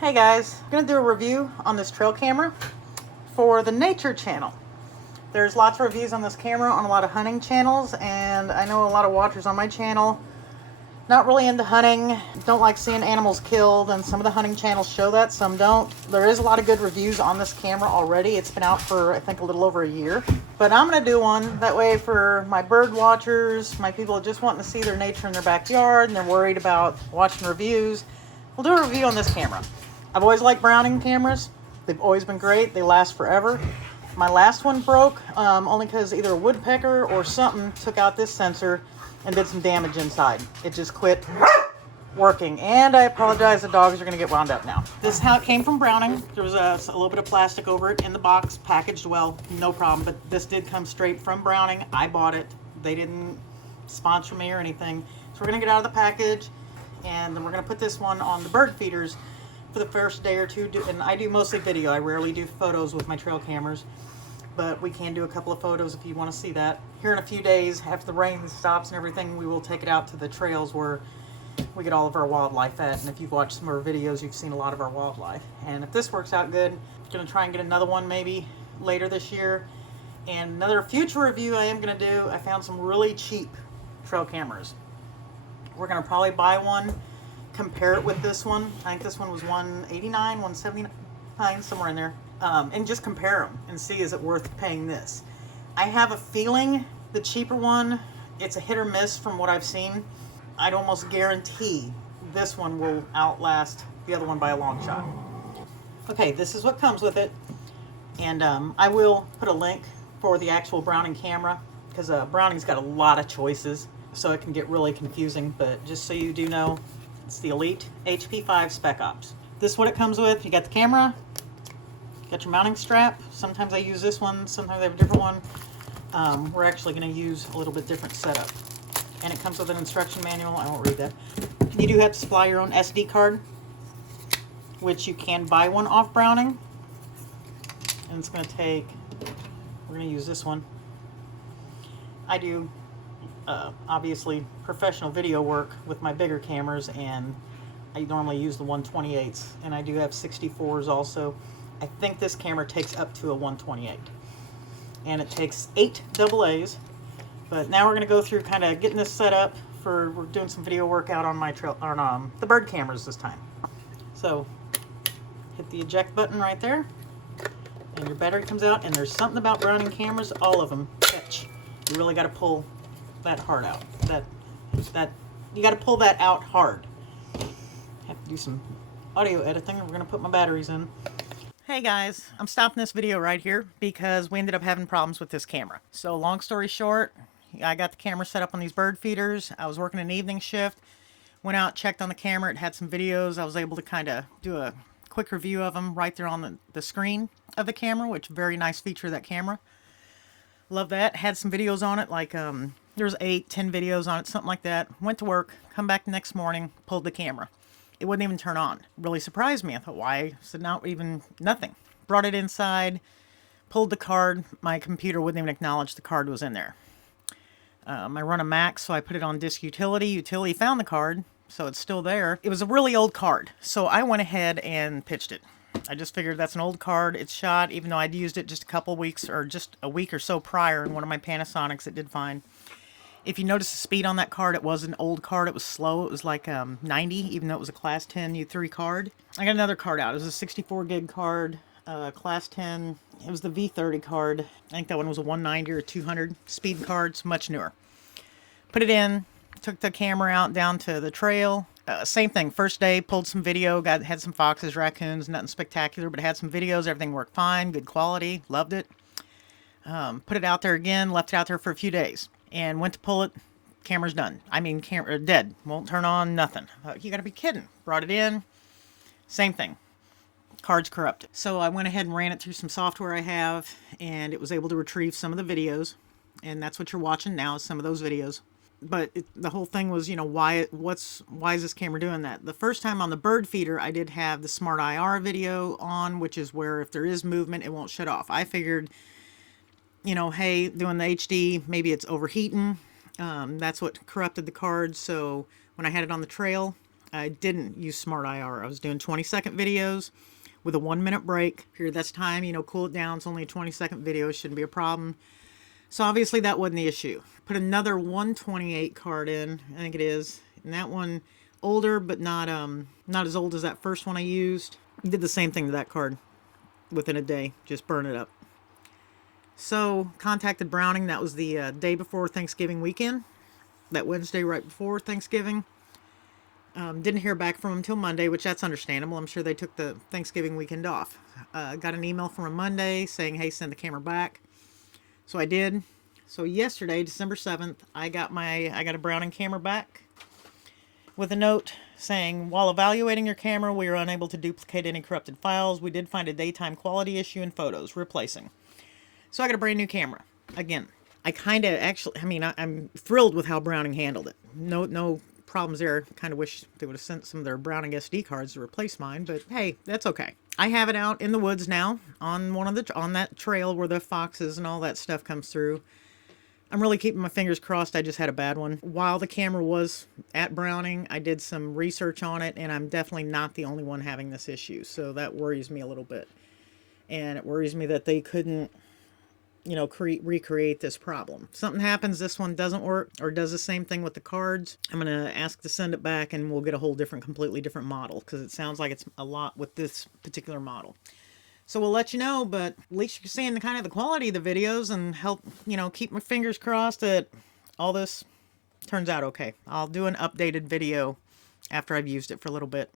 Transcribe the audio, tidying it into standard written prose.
Hey guys, I'm going to do a review on this trail camera for the Nature Channel. There's lots of reviews on this camera on a lot of hunting channels, and I know a lot of watchers on my channel not really into hunting, don't like seeing animals killed, and some of the hunting channels show that, some don't. There is a lot of good reviews on this camera already. It's been out for, I think, a little over a year. But I'm going to do one that way for my bird watchers, my people just wanting to see their nature in their backyard, and they're worried about watching reviews. We'll do a review on this camera. I've always liked Browning cameras. They've always been great. They last forever. My last one broke only because either a woodpecker or something took out this sensor and did some damage inside. It just quit working. And I apologize, the dogs are going to get wound up now. This is how it came from Browning. There was a little bit of plastic over it in the box, packaged well, no problem. But this did come straight from Browning. I bought it. They didn't sponsor me or anything. So we're going to get out of the package, and then we're going to put this one on the bird feeders for the first day or two. And I do mostly video. I rarely do photos with my trail cameras, but we can do a couple of photos if you want to see that. Here in a few days, after the rain stops and everything, we will take it out to the trails where we get all of our wildlife at. And if you've watched some of our videos, you've seen a lot of our wildlife. And if this works out good, I'm going to try and get another one maybe later this year. And another future review I am going to do, I found some really cheap trail cameras. We're going to probably buy one, compare it with this one. I think this one was $189, $179, somewhere in there. And just compare them and see, is it worth paying this? I have a feeling the cheaper one, it's a hit or miss from what I've seen. I'd almost guarantee this one will outlast the other one by a long shot. Okay, this is what comes with it. And I will put a link for the actual Browning camera, because Browning's got a lot of choices, so it can get really confusing. But just so you do know, it's the Elite HP5 Spec Ops. This is what it comes with. You got the camera, got your mounting strap. Sometimes I use this one, sometimes I have a different one. We're actually going to use a little bit different setup. And it comes with an instruction manual. I won't read that. You do have to supply your own SD card, which you can buy one off Browning. And it's going to take, we're going to use this one. I do, obviously, professional video work with my bigger cameras, and I normally use the 128s. And I do have 64s also. I think this camera takes up to a 128, and it takes 8 AA's. But now we're going to go through kind of getting this set up for, we're doing some video work out on my trail, on the bird cameras this time. So hit the eject button right there, and your battery comes out. And there's something about Browning cameras, all of them catch. You really got to pull that hard out. That you got to pull that out hard. Have to do some audio editing. We're going to put my batteries in. Hey guys, I'm stopping this video right here because we ended up having problems with this camera. So long story short, I got the camera set up on these bird feeders. I was working an evening shift, went out, checked on the camera. It had some videos. I was able to kind of do a quick review of them right there on the screen of the camera, which very nice feature of that camera. Love that. Had some videos on it, like there's 8-10 videos on it, something like that. Went to work, come back the next morning, pulled the camera. It wouldn't even turn on. Really surprised me. I thought, why? I said, not even, nothing. Brought it inside, pulled the card. My computer wouldn't even acknowledge the card was in there. I run a Mac, so I put it on disk utility. Utility found the card, so it's still there. It was a really old card, so I went ahead and pitched it. I just figured that's an old card. It's shot, even though I'd used it just a couple weeks or just a week or so prior in one of my Panasonics. It did fine. If you notice the speed on that card, it was an old card. It was slow. It was like 90, even though it was a Class 10 U3 card. I got another card out. It was a 64 gig card, Class 10. It was the V30 card. I think that one was a 190 or 200 speed cards, much newer. Put it in, took the camera out down to the trail. Same thing, first day, pulled some video, had some foxes, raccoons, nothing spectacular, but had some videos. Everything worked fine, good quality, loved it. Put it out there again, left it out there for a few days, and went to pull it. Camera's done. I mean, camera dead. Won't turn on, nothing. You gotta be kidding. Brought it in, same thing. Card's corrupted. So I went ahead and ran it through some software I have, and it was able to retrieve some of the videos, and that's what you're watching now, is some of those videos. But the whole thing was, you know, why is this camera doing that? The first time on the bird feeder, I did have the Smart IR video on, which is where if there is movement, it won't shut off. I figured, you know, hey, doing the HD, maybe it's overheating. That's what corrupted the card. So when I had it on the trail, I didn't use Smart IR. I was doing 20-second videos with a 1-minute break. Here, that's time, you know, cool it down. It's only a 20-second video. It shouldn't be a problem. So obviously that wasn't the issue. Put another 128 card in, I think it is. And that one, older, but not as old as that first one I used. Did the same thing to that card within a day. Just burn it up. So contacted Browning. That was the day before Thanksgiving weekend. That Wednesday right before Thanksgiving. Didn't hear back from them until Monday, which that's understandable. I'm sure they took the Thanksgiving weekend off. Got an email from them Monday saying, hey, send the camera back. So I did. So yesterday, December 7th, I got a Browning camera back with a note saying, while evaluating your camera, we are unable to duplicate any corrupted files. We did find a daytime quality issue in photos. Replacing. So I got a brand new camera. Again, I kind of actually, I mean, I'm thrilled with how Browning handled it. No problems there. Kind of wish they would have sent some of their Browning SD cards to replace mine, but hey, that's okay. I have it out in the woods now on on that trail where the foxes and all that stuff comes through. I'm really keeping my fingers crossed. I just had a bad one. While the camera was at Browning, I did some research on it, and I'm definitely not the only one having this issue, so that worries me a little bit. And it worries me that they couldn't, you know, recreate this problem. If something happens, this one doesn't work, or does the same thing with the cards, I'm going to ask to send it back, and we'll get a whole completely different model, because it sounds like it's a lot with this particular model. So we'll let you know, but at least you're seeing the quality of the videos, and help, you know, keep my fingers crossed that all this turns out okay. I'll do an updated video after I've used it for a little bit.